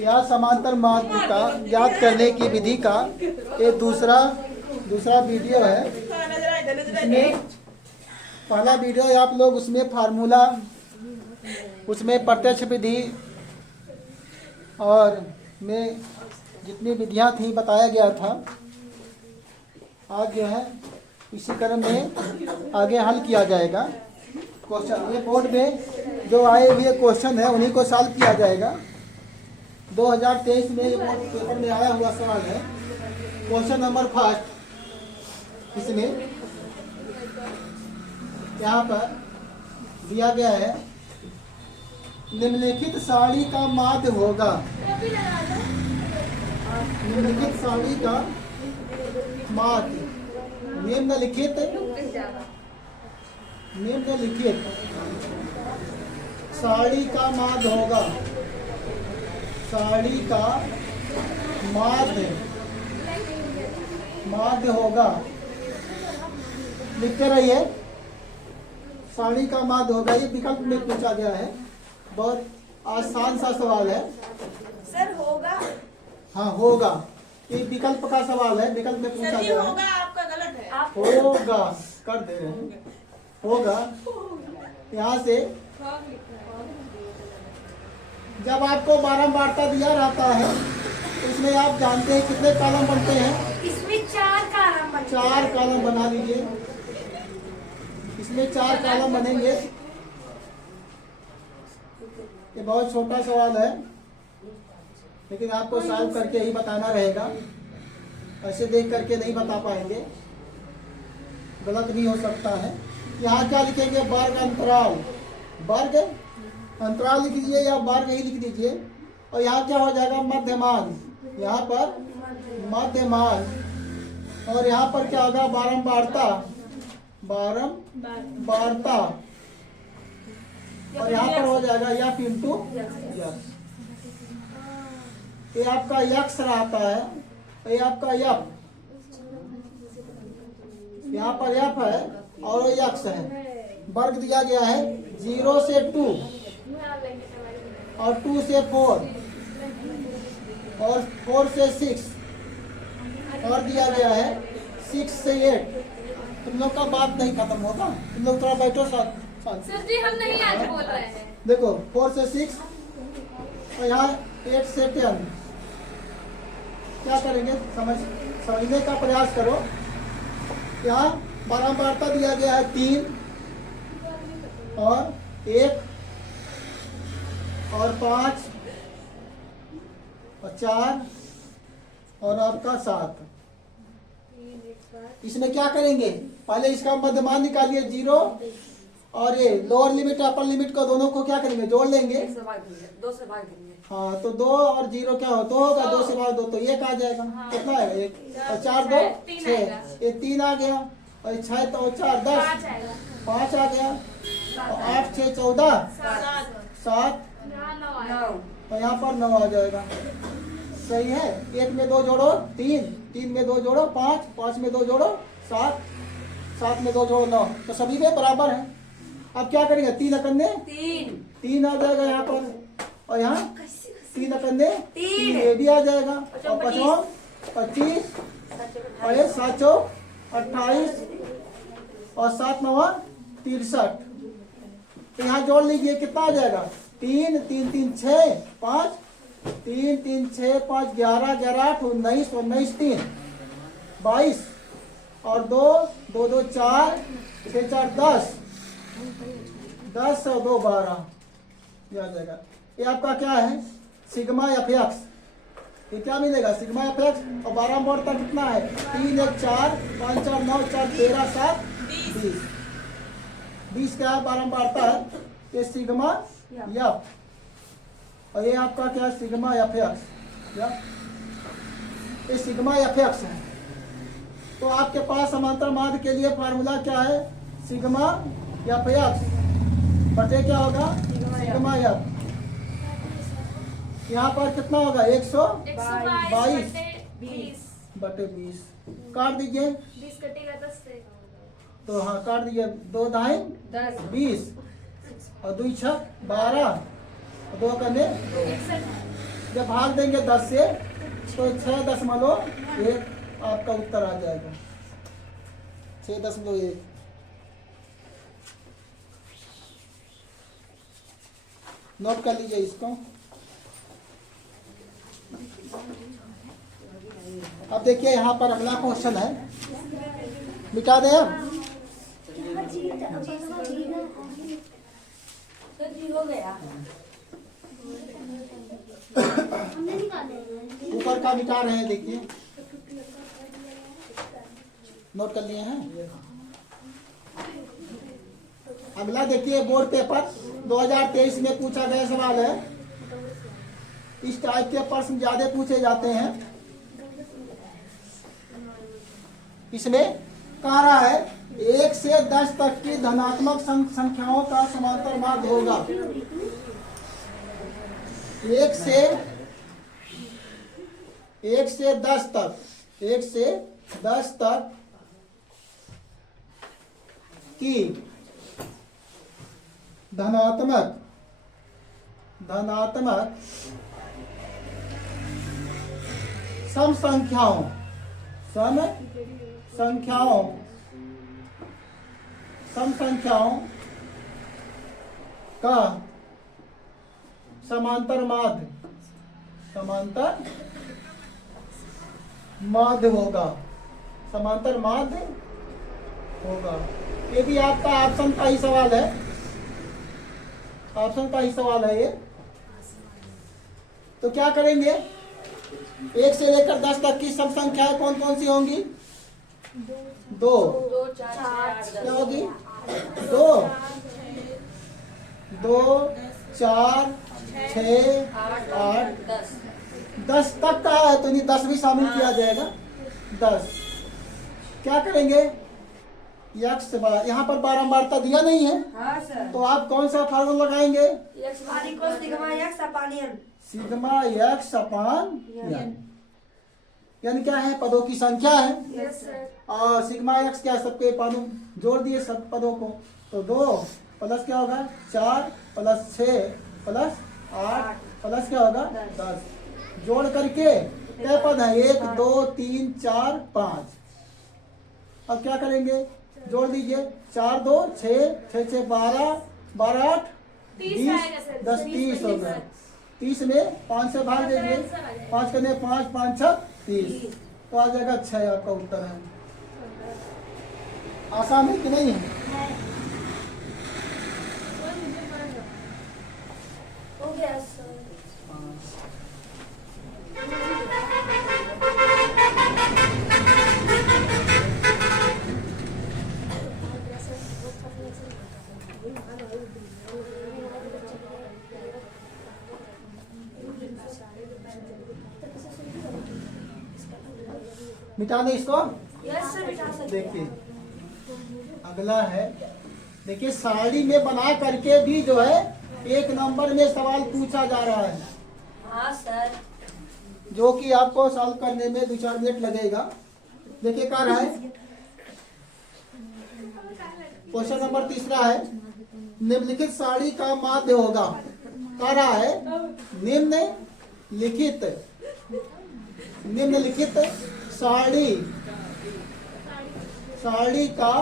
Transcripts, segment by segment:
या समांतर माध्य का ज्ञात करने की विधि का ये दूसरा वीडियो है। इसमें पहला वीडियो है, आप लोग उसमें फार्मूला, उसमें प्रत्यक्ष विधि और में जितनी विधियां थी बताया गया था। आज जो है इसी क्रम में आगे हल किया जाएगा क्वेश्चन। ये बोर्ड में जो आए हुए क्वेश्चन है उन्हीं को सॉल्व किया जाएगा। 2023 में ये बोर्ड पेपर में आया हुआ सवाल है। क्वेश्चन नंबर फर्स्ट इसमें यहाँ पर दिया गया है, निम्नलिखित सारणी का माध्य होगा। निम्नलिखित सारणी का माध्य, निम्नलिखित सारणी का माध्य होगा। सारणी का माध्य होगा, लिखते रहिए। सारणी का माध्य होगा, ये विकल्प में पूछा गया है। बहुत आसान सा सवाल है सर। होगा, हाँ होगा, ये विकल्प का सवाल है, विकल्प में पूछा गया है। होगा आपका गलत है। होगा कर दे रहे हैं, होगा। यहाँ से जब आपको बारंबारता दिया रहता है उसमें आप जानते हैं कितने कॉलम बनते हैं। इसमें 4 कॉलम बनते हैं। 4 कॉलम बना लीजिए। इसमें 4 कॉलम बनेंगे। ये बहुत छोटा सवाल है लेकिन आपको सॉल्व करके ही बताना रहेगा। ऐसे देख करके नहीं बता पाएंगे, गलत भी हो सकता है। यहाँ क्या लिखेंगे, वर्ग अंतराल। वर्ग अंतराल लिख दीजिए या वर्ग ही लिख दीजिए। और यहाँ क्या हो जाएगा, मध्यमान। यहाँ पर मध्यमान। और यहाँ पर क्या होगा, बारंबारता। बारंबारता। और यहाँ पर हो जाएगा यफ इंटू यफ। ये आपका यक्स रहता है, ये आपका यफ। यहाँ पर यफ है और यक्स है। वर्ग दिया गया है 0 से 2 और 2 से 4 और 4 से 6 और दिया गया है 6 से 8। तुम लोग का बात नहीं खत्म होगा, तुम लोग थोड़ा बैठो साथ। सर जी हम नहीं आज बोल रहे हैं। देखो 4 से 6 और यहाँ 8 से 10। क्या करेंगे, समझने का प्रयास करो। यहाँ बारंबारता दिया गया है 3 और 1 और 5 और 4 और आपका 7। इसमें क्या करेंगे, पहले इसका मध्यमान निकालिए 0 और ये लोअर लिमिट अपर लिमिट को दोनों को क्या करेंगे, जोड़ लेंगे। 2 से भाग देंगे। हाँ तो 2 और 0 क्या हो, 2 होगा। 2 से भाग 2 तो 1 आ जाएगा। कितना है 1 और 4 2 6। ये 3 आ गया और 6 तो 4 10 5 आ गया और 8 6 14 7 और यहाँ पर 9 आ जाएगा। सही है। 1 में 2 जोड़ो 3, 3 में 2 जोड़ो 5, 5 में 2 जोड़ो 7, 7 में 2 जोड़ो 9। तो सभी में बराबर है। अब क्या करेंगे, 3 अकन्ने 3 आ जाएगा यहाँ पर। और यहाँ 3 अकन्ने 3 ये भी आ जाएगा। और 55 25 और ये 7 चौक 28 और 7 9 63। तो यहाँ जोड़ लीजिए, कितना आ जाएगा, 3 3 3 6 5 3 3 6 5 11 11 8 19 19 3 22 और 2 2 2 4 6 4 10 10 और 2 12 ये आ जाएगा। ये आपका क्या है, सिग्मा एफ एक्स। ये क्या मिलेगा, सिग्मा एफ एक्स। और बारंबारता कितना है, 3 1 4 5 4 9 4 13 7 20। 20 क्या है बारंबारता है, ये सिग्मा एफ। और ये आपका क्या है, सिग्मा एफ एक्स। ये सिग्मा एफ एक्स है। तो आपके पास समांतर माध्य के लिए फार्मूला क्या है, सिग्मा एफ एक्स बटे क्या होगा, सिग्मा एफ। यहाँ पर कितना होगा, 122 बटे 20। काट दीजिए, 20 कटेगा 10 से। तो हाँ काट दीजिए। 2 दाएं 20 और 2 छक 12 और 2 करने जब भाग देंगे 10 से तो 6.1 आपका उत्तर आ जाएगा। 6.1। नोट कर लीजिए इसको। अब देखिए यहाँ पर अगला क्वेश्चन है, मिटा दें अब। सर जी हो गया। ऊपर का मिटा रहे हैं, देखिए नोट कर लिए हैं। अगला देखिए, बोर्ड पेपर 2023 में पूछा गया सवाल है। इस टाइप के प्रश्न ज्यादा पूछे जाते हैं। इसमें कह रहा है 1 से 10 तक की धनात्मक संख्याओं का समांतर माध्य होगा। 1 से 10 तक, 1 से 10 तक की धनात्मक सम संख्याओं का समांतर माध्य होगा। ये भी आपका ऑप्शन का ही सवाल है। ये तो क्या करेंगे, 1 से लेकर 10 तक की सब संख्याएं कौन कौन सी होंगी? 2 क्या होगी? 2 4 6 8 10 तक का है तो नहीं 10 भी शामिल किया जाएगा। 10 क्या करेंगे, यक्स यहाँ पर बारंबारता दिया नहीं है। हाँ सर। तो आप कौन सा फार्मूला लगाएंगे? सिग्मा यक्स अपान एन, यानी क्या है, पदों की संख्या है। Yes sir. और सिग्मा एक्स क्या, सबके पदों जोड़ दिए सब पदों को, तो 2 प्लस क्या होगा 4 प्लस 6 प्लस 8 प्लस क्या होगा 10। जोड़ करके क्या पद है, 1 2 3 4 5। अब क्या करेंगे, जोड़ दीजिए, 4 2 6 6 6 12 12 8 30 आएगा सर। 10 30 हो गया। 30 में 5 से भाग दीजिए, 5 करने 5 5 6 30, तो आ जाएगा 6 आपका उत्तर है। आसान है कि नहीं है? हो गया सर। मिटा दे इसको। यस सर, बिठा सकते हैं। देखिए अगला है, देखिए साड़ी में बना करके भी जो है 1 नंबर में सवाल पूछा जा रहा है, हाँ सर। जो कि आपको सॉल्व करने में 2-4 मिनट लगेगा। देखिए क्या रहा है, क्वेश्चन नंबर 3 है, निम्नलिखित साड़ी का माध्य होगा। क्या रहा है, निम्नलिखित साड़ी का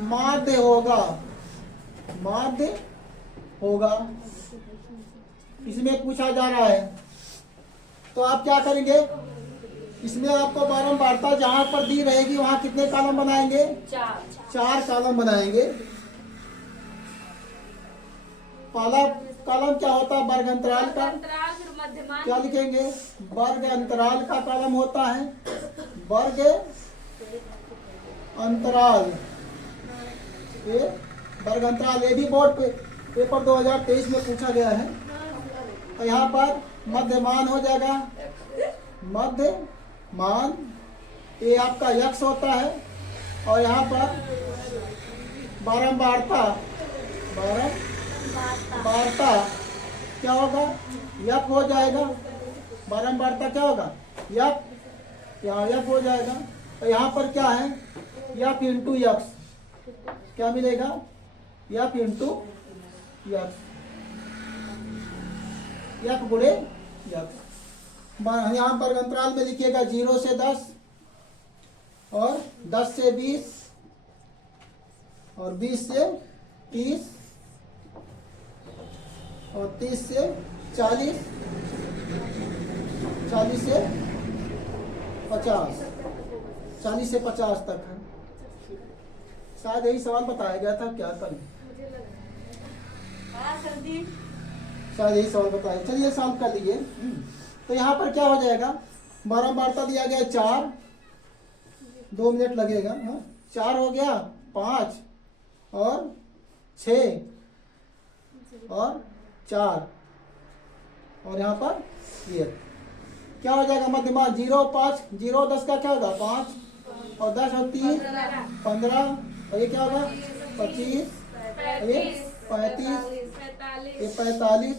माध्य होगा, इसमें पूछा जा रहा है। तो आप क्या करेंगे, इसमें आपको बारंबारता जहां पर दी रहेगी वहां कितने कॉलम बनाएंगे? 4 कॉलम बनाएंगे। पहला कॉलम क्या होता है, वर्ग अंतराल का, क्या लिखेंगे, वर्ग अंतराल का कॉलम होता है। वर्ग अंतराल, ये भी बोर्ड पेपर 2023 में पूछा गया है। तो यहाँ पर मध्यमान हो जाएगा, मध्यमान ये आपका यक्स होता है, और यहाँ पर बारंबारता क्या होगा, यप हो जाएगा। बारंबारता क्या होगा, यप, यहाँ यप हो जाएगा। तो यहाँ पर क्या है, यप इंटू यक्स, क्या मिलेगा, यप इंटू यक्स, यप गुणे यक्स। यहाँ पर अंतराल में लिखिएगा 0 से 10 और 10 से 20 और 20 से 30 और 30 से 40, 40 से 50, 40 से 50 तक है। शायद यही सवाल बताया गया था क्या कल? हाँ सर जी। शायद यही सवाल बताया। चलिए सॉल्व कर लीजिए। तो यहाँ पर क्या हो जाएगा? बारंबारता दिया गया 4, 2 मिनट लगेगा। हाँ 4 हो गया, 5 और 6 और 4 और यहाँ पर ये क्या हो जाएगा? मध्यमा 0, 5, 0 10 का क्या होगा? 5 और 10 और 3 15 और ये क्या होगा? 25 और ये 35 ये 45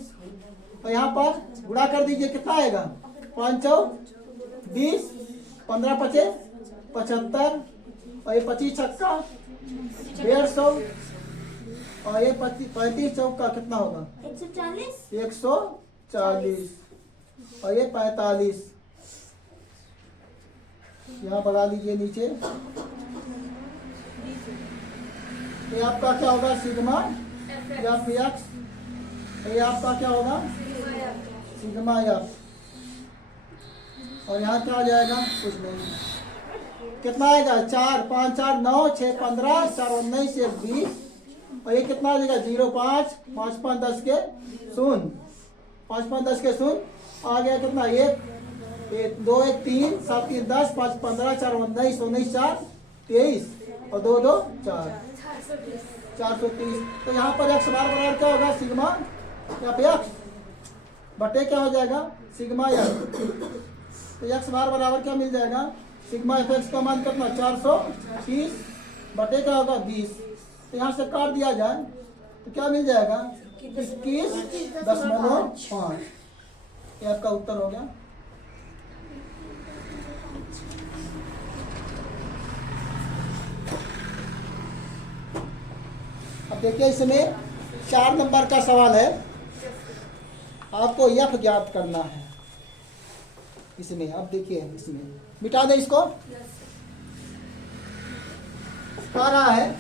और यहाँ पर गुणा कर दीजिए, कितना आएगा? 5 चौक 20, 15 पचे 75 और ये 25 छक्का 150 और ये 35 चौक का कितना होगा? 140 और ये 45। यहाँ बढ़ा लीजिए नीचे। ये आपका क्या होगा? Sigma F x. ये आपका क्या होगा? Sigma F. और यहाँ क्या आ जाएगा? कुछ नहीं। कितना आएगा? 4 5 4 9 6 15 4 19 1 20 और ये कितना आ जाएगा? 0 5 5 5 10 के 0 5 5 10 के 0 आ गया। कितना? 1 2 1 3 7 3 10 5 15 4 19 19 4 23 और 2 2 4 430। तो यहाँ पर एक्स बार बराबर क्या होगा? सिग्मा एफ एक्स बटे क्या हो जाएगा? Sigma F. तो एक्स बार बराबर क्या मिल जाएगा? सिग्मा एफ एक्स का मान कितना? 430 बटे क्या होगा? 20। तो यहाँ से काट दिया जाए तो क्या मिल जाएगा? 21.5। ये आपका उत्तर हो गया। अब देखिए इसमें 4 नंबर का सवाल है। आपको एफ ज्ञात करना है इसमें। अब देखिए इसमें मिटा दे इसको। कह रहा है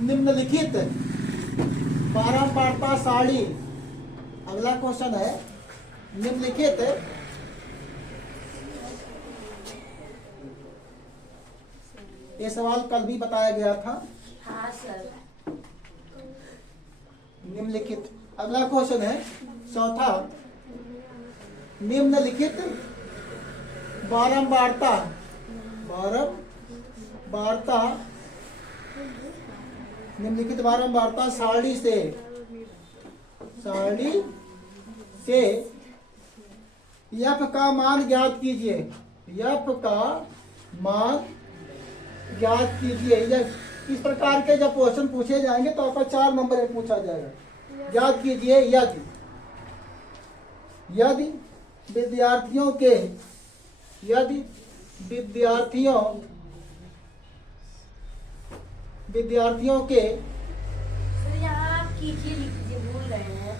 निम्नलिखित बारंबारता सारणी। अगला क्वेश्चन है निम्नलिखित ये सवाल कल भी बताया गया था। हाँ सर। निम्नलिखित अगला क्वेश्चन है चौथा। निम्नलिखित बारंबारता निम्नलिखित बारंबारता सारणी से एफ का मान ज्ञात कीजिए। एफ का मान ज्ञात कीजिए। इस प्रकार के जब क्वेश्चन पूछे जाएंगे तो आपका 4 नंबर में पूछा जाएगा। ज्ञात कीजिए यदि विद्यार्थियों के सर यहाँ आप कीजिए लिख दीजिए, भूल रहे हैं।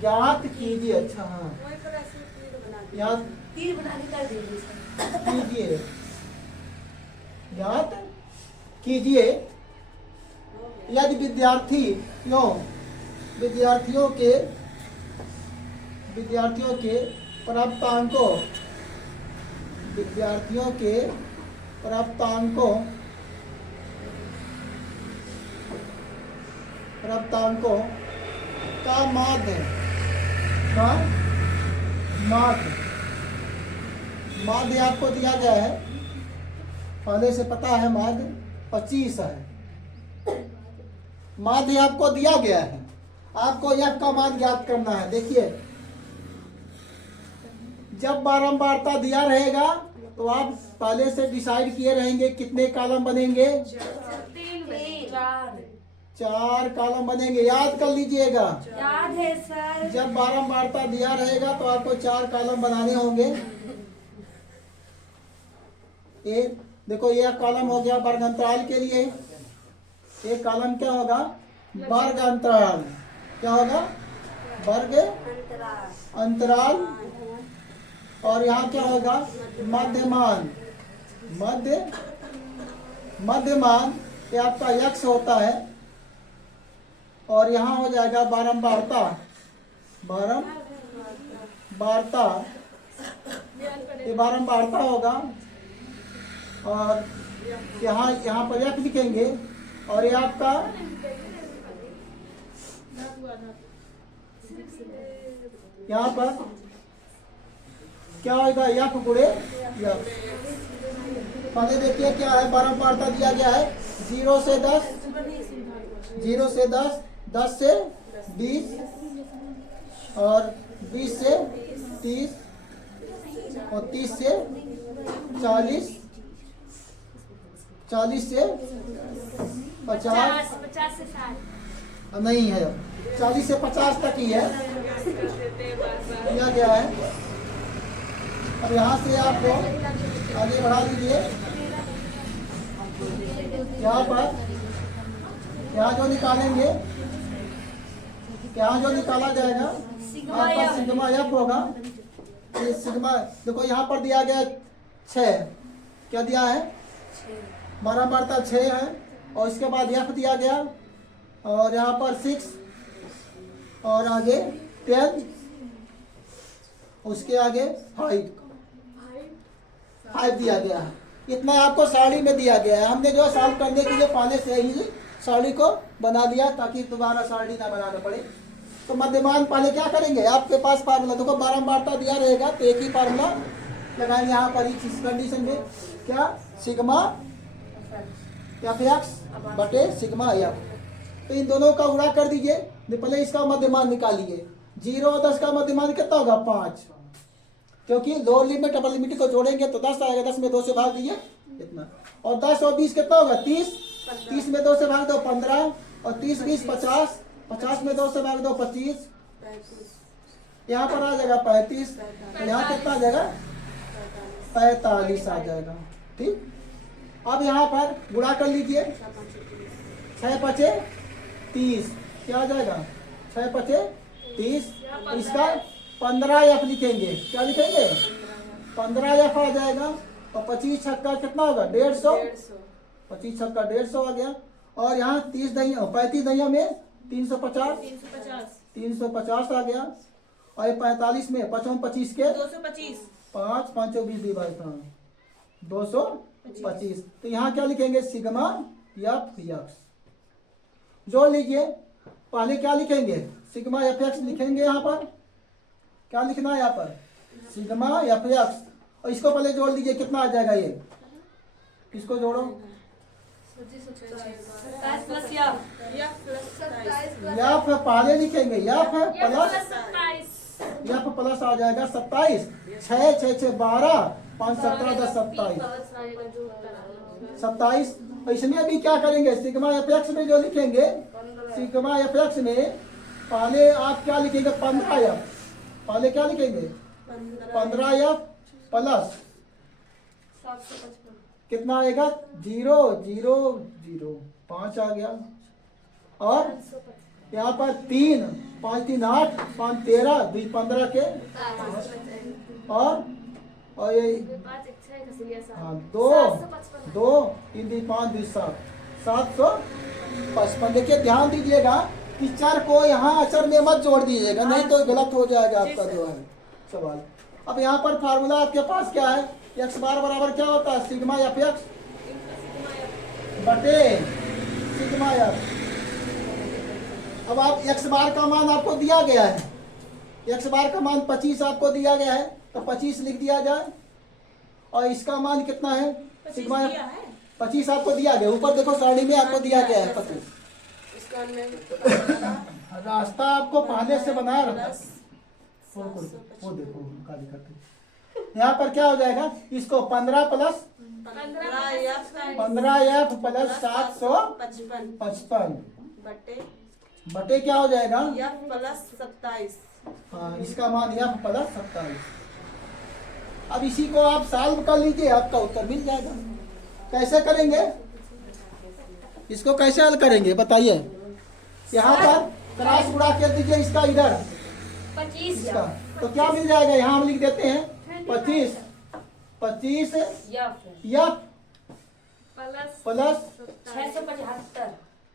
ज्ञात कीजिए। अच्छा हाँ ज्ञात तीर बना के कर दीजिए सर। कीजिए ज्ञात कीजिए यदि विद्यार्थियों के प्राप्तांकों का माध्य आपको दिया गया है। पहले से पता है माध्य 25 है। माध्य आपको दिया गया है। आपको एफ का मान ज्ञात करना है। देखिए जब बारंबारता दिया रहेगा तो आप पहले से डिसाइड किए रहेंगे कितने कॉलम बनेंगे? 4 कॉलम बनेंगे। याद कर लीजिएगा। याद है सर। जब बारंबारता दिया रहेगा तो आपको 4 कॉलम बनाने होंगे। एक देखो ये कॉलम हो गया वर्ग अंतराल के लिए। एक कॉलम क्या होगा? वर्ग अंतराल। क्या होगा? वर्ग अंतराल और यहाँ क्या होगा मध्यमान। मध्यमान ये आपका यक्ष होता है। और यहाँ हो जाएगा बारंबारता। ये बारंबारता होगा। और यहाँ पर यक्ष लिखेंगे। और ये आपका यहाँ पर क्या होगा यफ गुणे यफ। पहले देखिए क्या है, बारंबारता दिया गया है 0 से 10, 10 से 20 और 20 से 30 और 30 से 40, 40 से 50 से 60 नहीं है, 40 से 50 तक ही है दिया गया है। अब यहाँ से आपको आगे बढ़ा लीजिए। यहाँ पर यहाँ जो निकालेंगे, यहाँ जो निकाला जाएगा आपका सिग्मा एफ होगा। ये सिग्मा देखो यहाँ पर दिया गया 6, क्या दिया है बारंबारता 6 है। और इसके बाद एफ दिया गया और यहाँ पर 6 और आगे 10, उसके आगे 5 दिया गया है। इतना आपको साड़ी में दिया गया है। हमने जो है सॉल्व करने के लिए पहले से ही साड़ी को बना दिया ताकि दोबारा साड़ी ना बनाना पड़े। तो मध्यमान पहले क्या करेंगे, आपके पास फार्मूला देखो बारंबारता दिया रहेगा तो एक ही फार्मूला लगाएंगे यहाँ पर इस कंडीशन में, क्या सिग्मा एफ एक्स बटे सिग्मा एफ। तो इन दोनों का गुणा कर दीजिए। पहले इसका मध्यमान निकालिए। 0 और 10 का मध्यमान कितना होगा 5, क्योंकि लोअर लिमिट अपर लिमिट को जोड़ेंगे तो 10 आएगा। 10 में 2 से भाग दीजिए इतना। और 10 और 20 कितना होगा 30, 30 में 2 से भाग दो 15 और 30 20 50, 50 में 2 से भाग दो 25, यहाँ पर आ जाएगा 35, तो यहाँ कितना आ जाएगा 45 आ जाएगा। ठीक, अब यहाँ पर गुणा कर लीजिए। 6 5 30 क्या आ जाएगा 6 5 30। इसका 15 एफ लिखेंगे, क्या लिखेंगे 15 एफ आ जाएगा। और 25 छक्का कितना होगा 150, 25 छक्का 150 आ गया। और यहाँ 30 दहिया 35 दहिया में 350 350 आ गया। और ये 45 में 55 25 के 225 5 5 20 225। तो यहाँ क्या लिखेंगे सिग्मा एफ एक्स। जोड़ लीजिए। पहले क्या लिखेंगे सिग्मा एफ एक्स लिखेंगे। यहाँ पर क्या लिखना है, यहाँ पर सिग्मा एफ एक्स। और इसको पहले जोड़ लीजिए कितना आ जाएगा ये, इसको जोड़ो। एफ पहले लिखेंगे एफ प्लस आ जाएगा 27। 6 6 6 12 5 17 10 27। इसमें भी क्या करेंगे सिग्मा एफ एक्स में जो लिखेंगे, सिग्मा एफ एक्स में पहले आप क्या लिखेंगे 15 एफ। पहले क्या लिखेंगे 15 एफ प्लस कितना आएगा 0 0 0 5 आ गया। और यहाँ पर 3 5 3 8 5 13 2 15 के और ये 2 2 3 2 5 2 7 755। देखिए ध्यान दीजिएगा कि चर को यहाँ अचर में मत जोड़ दीजिएगा, नहीं तो गलत हो जाएगा आपका जो है सवाल। अब यहाँ पर फार्मूला आपके पास क्या है, एक्स बार बराबर क्या होता है सिग्मा एफ एक्स बटे सिग्मा एफ। अब आप एक्स बार का मान आपको दिया गया है, एक्स बार का मान 25 आपको दिया गया है तो 25 लिख दिया जाए। और इसका मान कितना है सिग्मा एफ 25 आपको दिया गया, ऊपर देखो सारणी में आपको दिया गया है 25। रास्ता आपको पहले से बनाया रखा, वो देखो काली करते। यहाँ पर क्या हो जाएगा, इसको 15 प्लस 15 एफ प्लस 755 बटे क्या हो जाएगा एफ प्लस 27। हाँ, इसका मान एफ प्लस 27। अब इसी को आप सॉल्व कर लीजिए, आपका उत्तर मिल जाएगा। कैसे करेंगे इसको, कैसे हल करेंगे बताइए। यहाँ पर क्रॉस गुणा कर दीजिए इसका इधर 25 इसका, तो क्या मिल जाएगा यहाँ हम लिख देते हैं 25 25 या F प्लस 675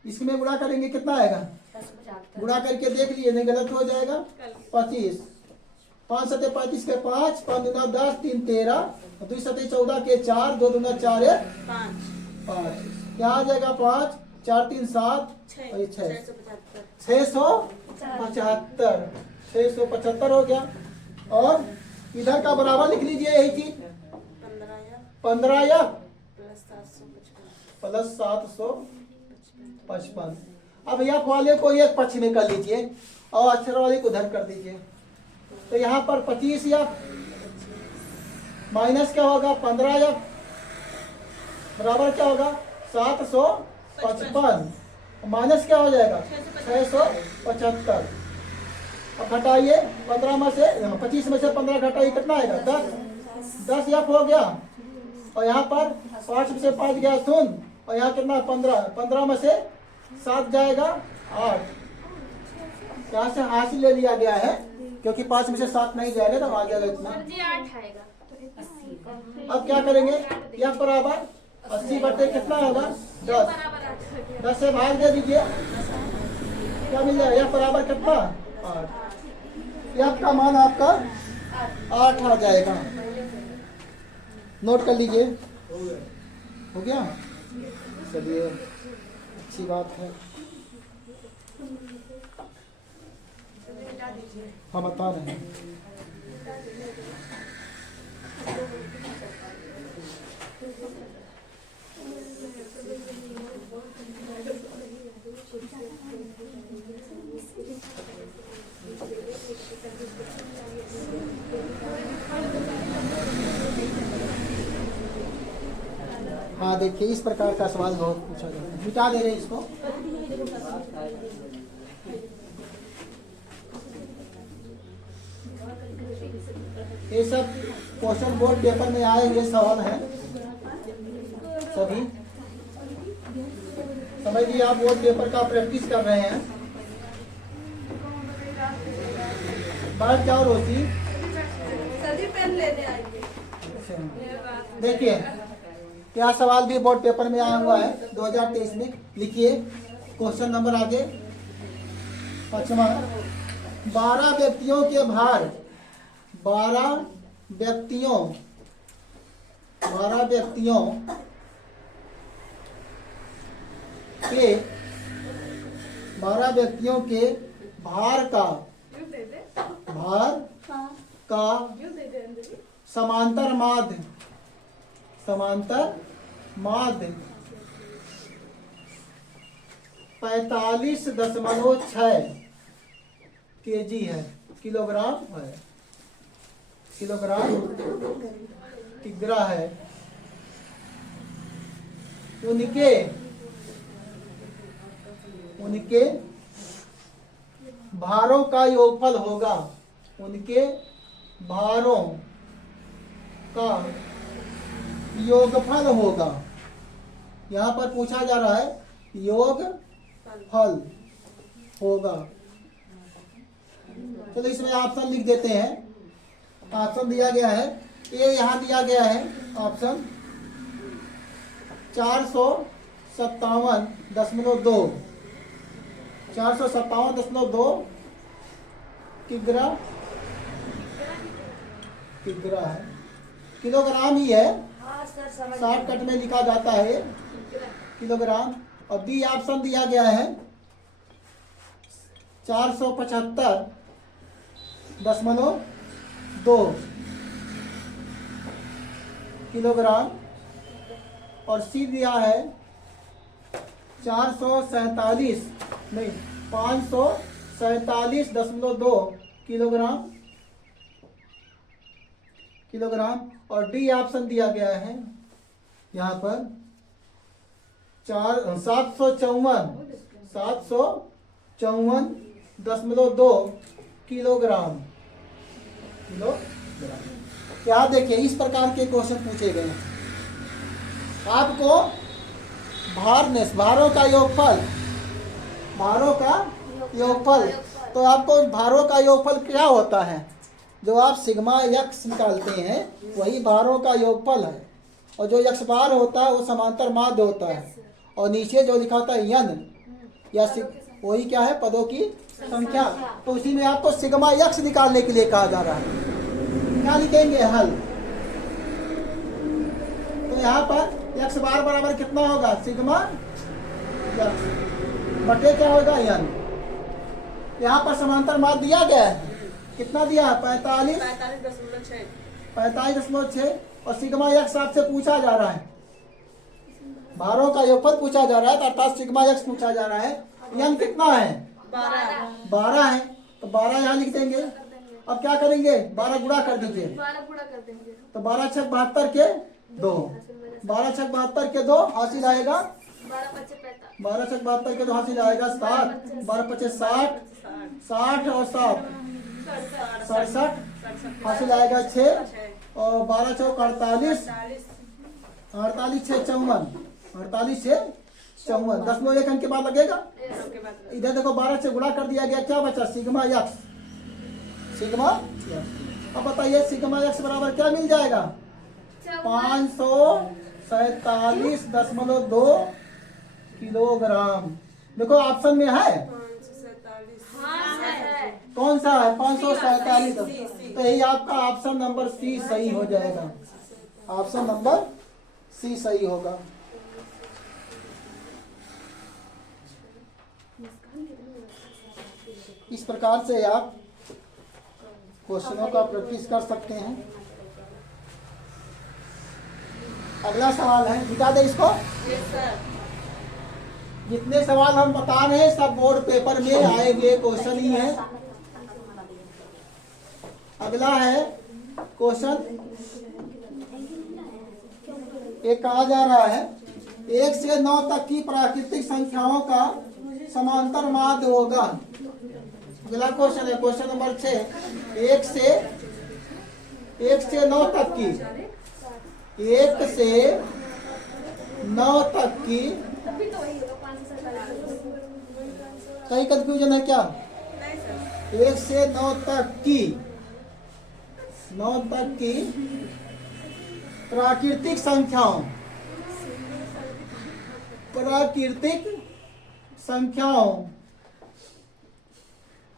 इसमें गुणा करेंगे कितना आएगा? 675 गुणा करके देख लिए, नहीं गलत हो जाएगा। 25 5 सते 35 के 5 5 दूना 10 3 13 2 सते 14 के 4 2 दूना 4 है 5 क्या आ जाएगा? 5 4 3 7 675 675 हो गया। और इधर का बराबर लिख लीजिए यही चीज 15 या प्लस 755। अब यह वाले को एक पक्ष में कर लीजिए और अक्षर वाले को उधर कर दीजिए। तो यहाँ पर 25 या माइनस क्या होगा? 15 या बराबर क्या होगा? 755 माइनस क्या हो जाएगा? 675। अब घटाइए 15 में से 25 में से 15 घटाइए कितना आएगा? 10 एफ हो गया। और यहाँ पर 5 में से 5 गया 0 और यहाँ कितना? 15 में से 7 जाएगा 8। यहाँ से हासिल ले लिया गया है क्योंकि 5 में से 7 नहीं जाएगा तो आ जाएगा इतना। अब क्या करेंगे? यह बराबर 80 बटे कितना होगा? 10 से भाग दे दीजिए, क्या मिल जाएगा? यह बराबर कितना? 8। यह का मान आपका 8 आ जाएगा। नोट कर लीजिए। हो गया? चलिए अच्छी बात है। हाँ बता रहे हैं। हाँ देखिए इस प्रकार का सवाल बहुत पूछा जाता है। मिटा दे रहे हैं इसको। ये सब क्वेश्चन बोर्ड पेपर में आए हुए सवाल हैं सभी। समझिए आप बोर्ड पेपर का प्रैक्टिस कर रहे हैं। बात क्या रोसी? देखिए क्या सवाल भी बोर्ड पेपर में आया हुआ है 2023 में। लिखिए क्वेश्चन नंबर आगे 5वां। 12 व्यक्तियों के भार 12 व्यक्तियों के भार का समांतर माध्य 45.6 kg है, किलोग्राम है, किग्रा है। उनके भारों का योगफल होगा। उनके भारों का योगफल होगा। यहाँ पर पूछा जा रहा है योगफल होगा। चलो इसमें ऑप्शन लिख देते हैं। ऑप्शन दिया गया है, ये यहाँ दिया गया है ऑप्शन 457.2 457.2 किग्रा है। किलोग्राम ही है, शॉर्टकट में लिखा जाता है किलोग्राम। और बी ऑप्शन दिया गया है 475.2 किलोग्राम। और सी दिया है 547.2 किलोग्राम। और डी ऑप्शन दिया गया है यहाँ पर 754.2 किलोग्राम। क्या देखिए इस प्रकार के क्वेश्चन पूछे गए हैं। आपको भारों का योगफल तो आपको भारों का योगफल क्या होता है जो आप सिग्मा यक्स निकालते हैं वही भारों का योगफल है, और जो यक्स बार होता है वो समांतर माध्य होता है, और नीचे जो लिखा होता है यन या वही क्या है, पदों की संख्या। तो उसी में आपको सिग्मा यक्स निकालने के लिए कहा जा रहा है। क्या लिखेंगे, हल। तो यहाँ पर यक्स बार बराबर कितना होगा, सिग्मा यक्स बटे क्या होगा, यन। यहाँ पर समांतर माध्य दिया गया है, कितना दिया है, 45.6, और सिग्मा यक्स आपसे पूछा जा रहा है, भारों का योगफल पूछा जा रहा है, अर्थात सिग्मा यक्स पूछा जा रहा है। यन कितना है, 12 है, तो 12 यहाँ लिख देंगे। अब क्या करेंगे, 12 गुणा कर दीजिए, 12 गुणा कर देंगे। तो 12 छक 72 के 2, 12 छक 72 के 2 हासिल आएगा, 12 छक 72 के 2 हासिल आएगा 7, 12 पचे 60, 60 और 7 67 हासिल आएगा 6, और 12 चौक 48, 48 6 54, 48 से 54, 10 एक अंक के बाद लगेगा। इधर देखो 12 से गुणा कर दिया गया, क्या बचा, सिग्मा यक्स, सिग्मा यक्स। अब बताइए सिग्मा यक्स बराबर क्या मिल जाएगा, 547.2 किलोग्राम। देखो ऑप्शन में है, कौन सा है, 547, तो यही आपका ऑप्शन नंबर सी सही हो जाएगा, ऑप्शन नंबर सी सही होगा। इस प्रकार से आप क्वेश्चनों का प्रैक्टिस कर सकते हैं। अगला सवाल है, मिटा दे इसको। जितने सवाल हम बता रहे हैं सब बोर्ड पेपर में आए हुए क्वेश्चन ही है। अगला है क्वेश्चन, एक कहा जा रहा है 1 से 9 तक की प्राकृतिक संख्याओं का समांतर माध्य होगा। अगला क्वेश्चन है क्वेश्चन नंबर 6, 1 से 9 तक की, 1 से 9 तक की, कहीं कंफ्यूजन है क्या, 1 से 9 तक की, 9 तक की प्राकृतिक संख्याओं, प्राकृतिक संख्याओं,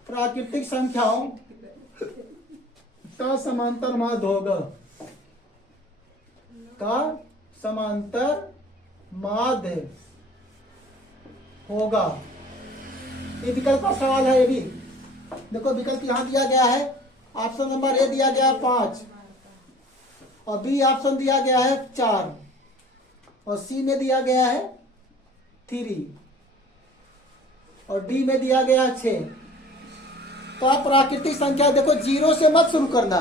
प्राकृतिक संख्याओं का समांतर माध्य होगा, का समांतर माध्य होगा। ये विकल्प का सवाल है। ये भी देखो विकल्प यहाँ दिया गया है, ऑप्शन नंबर ए दिया गया 5, और बी ऑप्शन दिया गया है 4, और सी में दिया गया है 3, और डी में दिया गया है 6। तो आप प्राकृतिक संख्या देखो, जीरो से मत शुरू करना।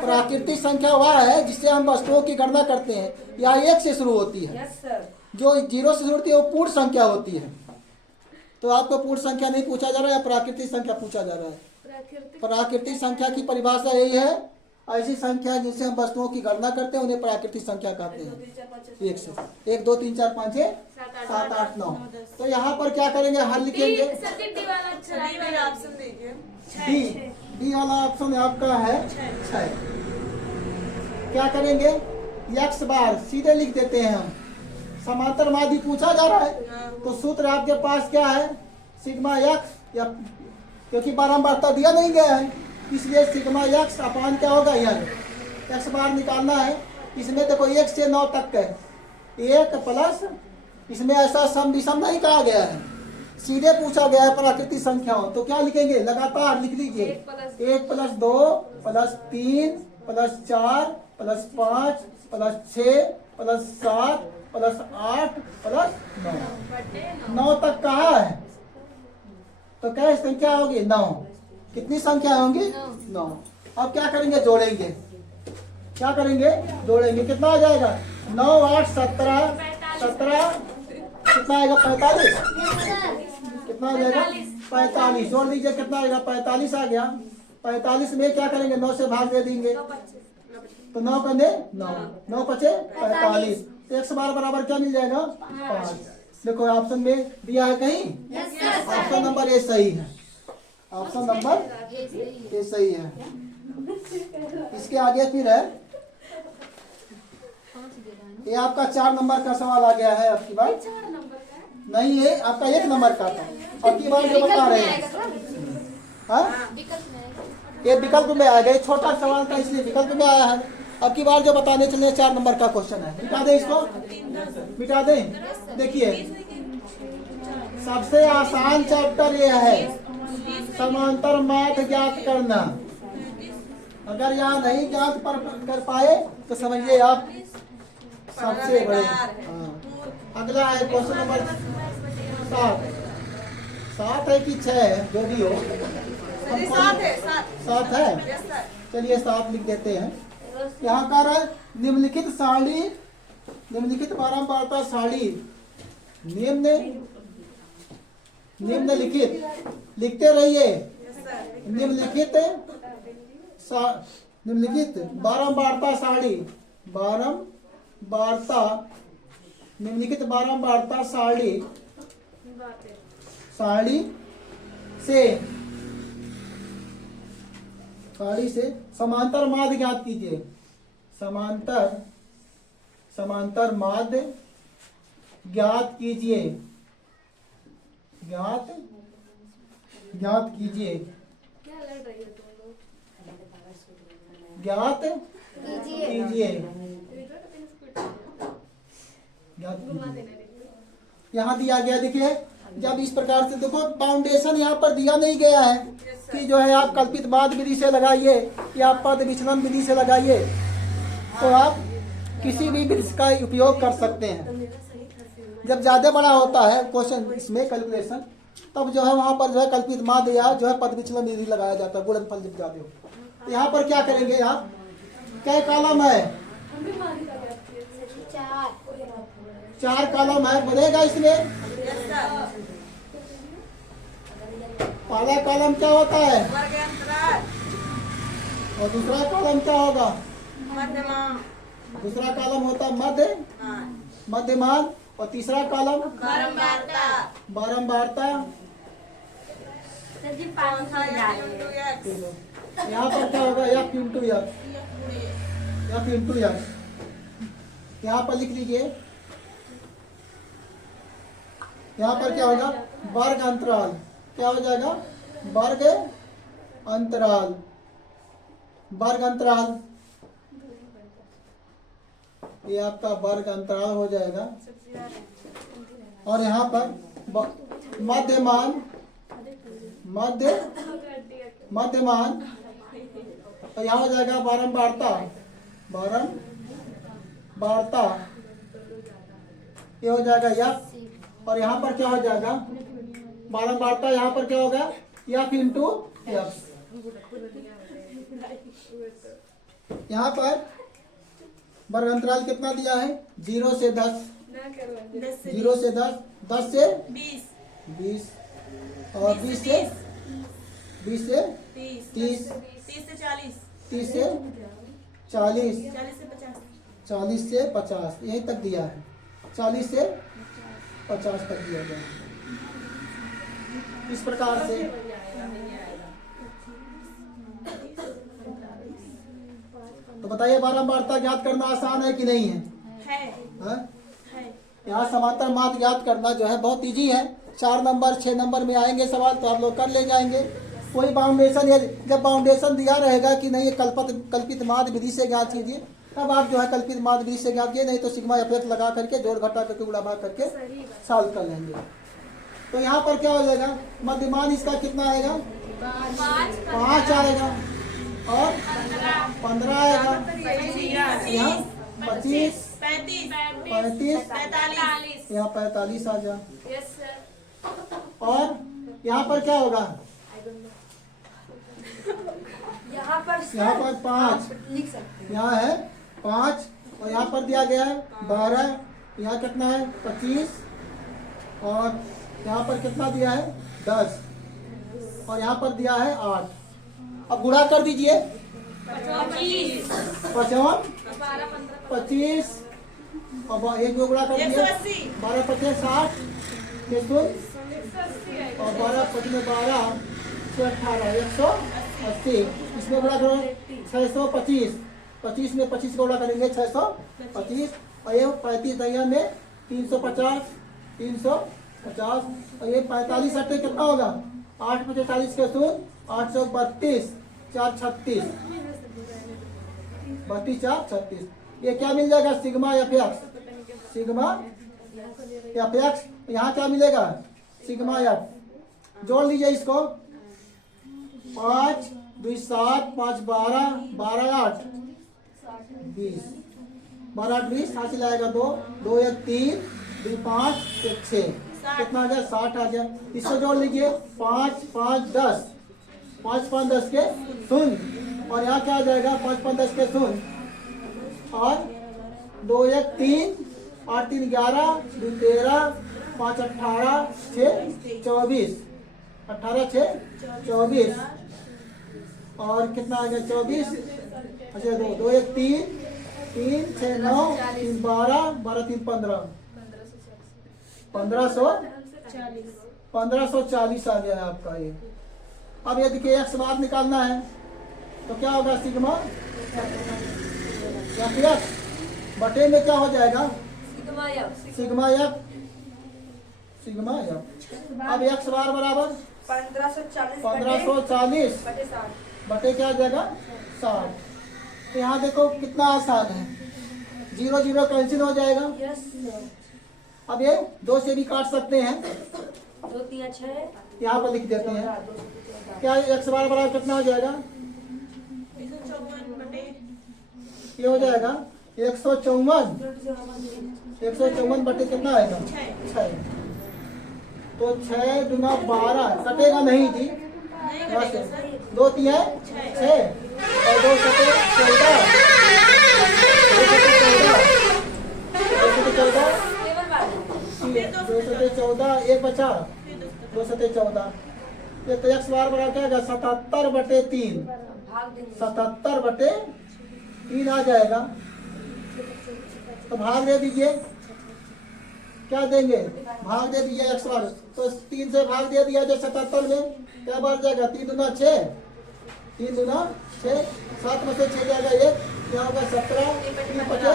प्राकृतिक संख्या वह है जिससे हम वस्तुओं की गणना करते हैं, या 1 से शुरू होती है। जो 0 से शुरू होती है वो पूर्ण संख्या होती है। तो आपको पूर्ण संख्या नहीं पूछा जा रहा है, या प्राकृतिक संख्या पूछा जा रहा है। प्राकृतिक संख्या की परिभाषा यही है, ऐसी संख्या जिनसे हम वस्तुओं की गणना करते हैं उन्हें प्राकृतिक संख्या कहते हैं। 1 से 1 2 3 4 5 6 7 8 9। तो यहाँ पर क्या करेंगे, हल लिखेंगे। डी वाला ऑप्शन आपका है 6। क्या करेंगे, यक्स बार सीधे लिख देते हैं हम, समांतर माध्य पूछा जा रहा है तो सूत्र आपके पास क्या है, सिग्मा यक्स, या क्योंकि बारंबारता दिया नहीं गया है इसलिए सिग्मा यक्स अपान क्या होगा, यन। यक्स बार निकालना है। इसमें देखो 1 से 9 तक है, 1 प्लस, इसमें ऐसा सम विषम नहीं कहा गया है, सीधे पूछा गया है प्राकृतिक संख्याओं। तो क्या लिखेंगे, लगातार लिख लीजिए, 1 plus 2 plus 3 plus 4 plus 5 plus 6 plus 7 plus 8 plus 9 तक कहा है, तो क्या संख्या होगी, 9। कितनी संख्या होंगी, 9। अब क्या करेंगे, जोड़ेंगे। क्या करेंगे, जोड़ेंगे। कितना आ जाएगा, 9 8 17 17, कितना आएगा, 45। कितना आ जाएगा, 45। जोड़ दीजिए, कितना आएगा, 45 आ गया। 45 में क्या करेंगे, 9 से भाग दे देंगे, तो 9 करने 9, 9 पचे 45। 1 बार बराबर क्या मिल जाएगा, 5। देखो ऑप्शन में दिया है कहीं, ऑप्शन नंबर ए सही है, ऑप्शन नंबर ए सही है। इसके आगे फिर है, ये आपका 4 नंबर का सवाल आ गया है आपकी बार। 4 नंबर का है? नहीं, ये आपका 1 नंबर का था। अब की बार जो बता रहे हैं, हाँ ये विकल्प में आ गए, छोटा सवाल था इसलिए विकल्प में आया है। अब की बार जो बताने चले 4 नंबर का क्वेश्चन है, मिटा दें इसको, मिटा दें। देखिए सबसे आसान चैप्टर ये है, समांतर माध्य ज्ञात करना। अगर यहाँ नहीं ज्ञात कर पाए तो समझिए आप सबसे बड़े। अगला है क्वेश्चन नंबर 7 है कि 6 है, जो भी हो। 7 है, चलिए 7 लिख देते हैं। यहाँ कर है निम्नलिखित सारणी, निम्नलिखित बारंबारता सारणी निम्नलिखित लिखते रहिए। निम्नलिखित बारंबारता सारणी, निम्नलिखित बारंबारता सारणी से समांतर माध्य ज्ञात कीजिए। समांतर माध्य ज्ञात कीजिए, ज्ञात कीजिए, क्या लड़ रही हो तुम लोग? ज्ञात कीजिए। यहाँ दिया गया, देखिए जब इस प्रकार से देखो, फाउंडेशन यहाँ पर दिया नहीं गया है कि जो है आप कल्पित माध्य विधि से लगाइए या पद विचलन विधि से लगाइए, तो आप किसी भी विधि का उपयोग कर सकते हैं। जब ज्यादा बड़ा होता है क्वेश्चन इसमें कैलकुलेशन, तब जो है वहां पर जो है कल्पित माध्य या जो है पद विचलन विधि लगाया जाता है, गुणनफल जब ज्यादा हो। यहाँ पर क्या करेंगे आप, क्या कॉलम है, 4 कॉलम है, बनेगा इसमें। पहला कॉलम क्या होता है और दूसरा कॉलम क्या होगा, दूसरा कॉलम होता है मध्यमान और तीसरा कॉलम बारंबारता। यहाँ पर क्या होगा, F इंटू F, यहाँ पर लिख लीजिए। यहाँ पर क्या होगा, वर्ग अंतराल, क्या हो जाएगा, वर्ग अंतराल, वर्ग अंतराल, ये आपका वर्ग अंतराल हो जाएगा। और यहाँ पर मध्यमान, मध्यमान, और यहाँ हो जाएगा बारंबारता, ये हो जाएगा F। और यहाँ पर क्या हो जाएगा, बारंबारता, यहाँ पर क्या होगा, F इंटू F। यहाँ पर वर्ग अंतराल कितना दिया है, 0 से 10, 0 से 10, 10 से 20 और 20 से 30, 30 से 40, 40 से 50, यहीं तक दिया है, 40 से 50 तक दिया गया है। इस प्रकार से तो बताइए बारंबारता ज्ञात करना आसान है कि नहीं है? यहाँ समांतर माध्य ज्ञात करना जो है बहुत इजी है। 4 नंबर 6 नंबर में आएंगे सवाल तो आप लोग कर ले जाएंगे। कोई बाउंडेशन है, जब बाउंडेशन दिया रहेगा कि नहीं ये कल्पित माध्य विधि से ज्ञात कीजिए, तब आप जो है कल्पित माध्य विधि से ज्ञात कीजिए, नहीं तो सिग्मा एफ लगा करके जोड़ घटा करके गुणा भाग करके सॉल्व कर लेंगे। तो यहाँ पर क्या हो जाएगा, मध्यमान इसका कितना आएगा, 5 आएगा और 15 आएगा, यहाँ 25, 35, यहाँ 45 आ जा। और यहाँ पर क्या होगा, यहाँ पर 5 लिख सकते यहाँ है 5 और यहाँ पर दिया गया है 12, यहाँ कितना है 25 और यहाँ पर कितना दिया है 10 और यहाँ पर दिया है 8। अब गुणा कर दीजिए, 55, 25 और एक गुणा कर दीजिए, 12 25 60 और 12 25 12 18 180। 80। इसमें गुणा करो 625, 25 में 25 को गुणा करेंगे 625, और ये 35 दहिया में 350, 350, और ये 45 अट्ठे कितना होगा 8 में 40 के शून्य, 832, 4 36, 32 4 36। ये क्या मिल जाएगा sigma F x, sigma F x. यहाँ क्या मिलेगा सिग्मा एफ, जोड़ लीजिए इसको 5 2 7 5 12 12 8 20, 12 8 20, यहाँ से लाएगा 2 2 1 3 2 5 1 6, कितना आ गया 60 आ गया। इसको जोड़ लीजिए 5 5 10, 5 5 10 के शून्य, और यहाँ क्या आ जाएगा 5 5 10 के शून्य, और 2 1 3 8 3 11 2 13 5 18 6 24, 18 6 24, और कितना आ गया 24, अच्छा 2 2 1 3 3 6 9 3 12 12 3 15, 1540 आ गया आपका ये। अब ये देखिए एक्स बार निकालना है तो क्या होगा सिग्मा एफ बटे में क्या हो जाएगा सिग्मा एफ, सिग्मा एफ। अब एक्स बार बराबर 1540 बटे क्या आ जाएगा 60। तो यहाँ देखो कितना आसान है, 0 0 कैंसिल हो जाएगा। अब ये 2 से भी काट सकते हैं, 2 3 6, यहाँ पर लिख देते हैं। क्या एक्स बार बराबर कितना हो जाएगा, ये हो जाएगा 154 बटे कितना आएगा 6। तो 6 दूना 12 कटेगा नहीं जी, 2 3 6 और 2 7 14, 14 एक बचा 2 7 14। ये तो एक्स बार बराबर क्या आएगा 77 बटे 3, 77 बटे 3 आ जाएगा। तो भाग दे दीजिए, क्या देंगे भाग दे दीजिए एक्स बार, तो 3 से भाग दे दिया जाए 77 में, क्या बार जाएगा 3 दूना 6, 3 दूना 6, 7 में से 6 जाएगा 1, क्या होगा 17, 3 बचे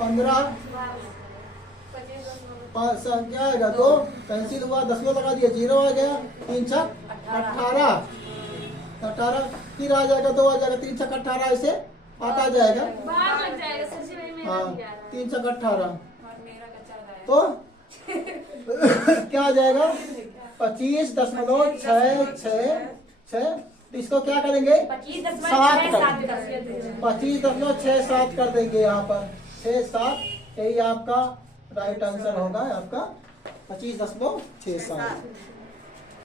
15, क्या आएगा 2 कैंसिल हुआ, 10 में लगा दिया 0 आ गया, 3 6 18, फिर आ जाएगा 2 आ जाएगा, 3 6 18 ऐसे आता जाएगा, हाँ 3 6 18। तो क्या आ जाएगा 25.666। तो इसको क्या करेंगे 25.67 कर देंगे यहाँ पर 6 7, यही आपका राइट आंसर होगा आपका 25.67।